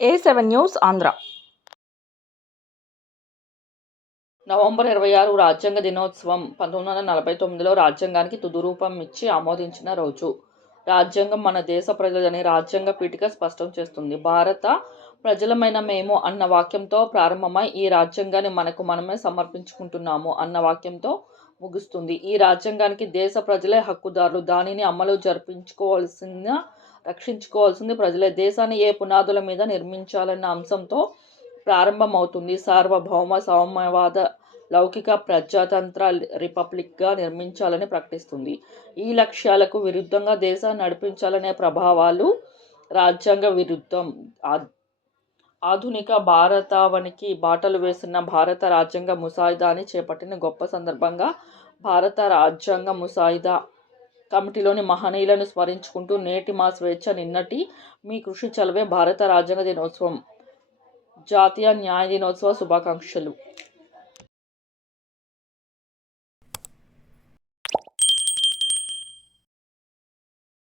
A seven news Andhra. November ఇరవై ఆరు రాజ్యాంగ దినోత్సవం పంతొమ్మిది వందల నలభై తొమ్మిదిలో రాజ్యాంగానికి తుదురూపం ఇచ్చి ఆమోదించిన రోజు. రాజ్యాంగం మన దేశ ప్రజలని రాజ్యాంగ పీఠిక స్పష్టం చేస్తుంది. భారత ప్రజలమైన మేము అన్న వాక్యంతో ప్రారంభమై ఈ రాజ్యాంగాన్ని మనకు మనమే సమర్పించుకుంటున్నాము అన్న వాక్యంతో ముగుస్తుంది. ఈ రాజ్యాంగానికి దేశ ప్రజలే హక్కుదారులు. దానిని అమలు జరిపించుకోవాల్సిన రక్షించుకోవాల్సింది ప్రజలే. దేశాన్ని ఏ పునాదుల మీద నిర్మించాలన్న అంశంతో ప్రారంభమవుతుంది. సార్వభౌమ సౌమ్యవాద లౌకిక ప్రజాతంత్ర రిపబ్లిక్గా నిర్మించాలని ప్రకటిస్తుంది. ఈ లక్ష్యాలకు విరుద్ధంగా దేశాన్ని నడిపించాలనే ప్రభావాలు రాజ్యాంగ విరుద్ధం. ఆధునిక భారతావనికి బాటలు వేసిన భారత రాజ్యాంగ ముసాయిదాని చేపట్టిన గొప్ప సందర్భంగా భారత రాజ్యాంగ ముసాయిదా కమిటీలోని మహనీయులను స్మరించుకుంటూ నేటి మా స్వేచ్ఛ నిన్నటి మీ కృషి చలవే భారత రాజ్యాంగ దినోత్సవం. జాతీయ న్యాయ దినోత్సవ శుభాకాంక్షలు.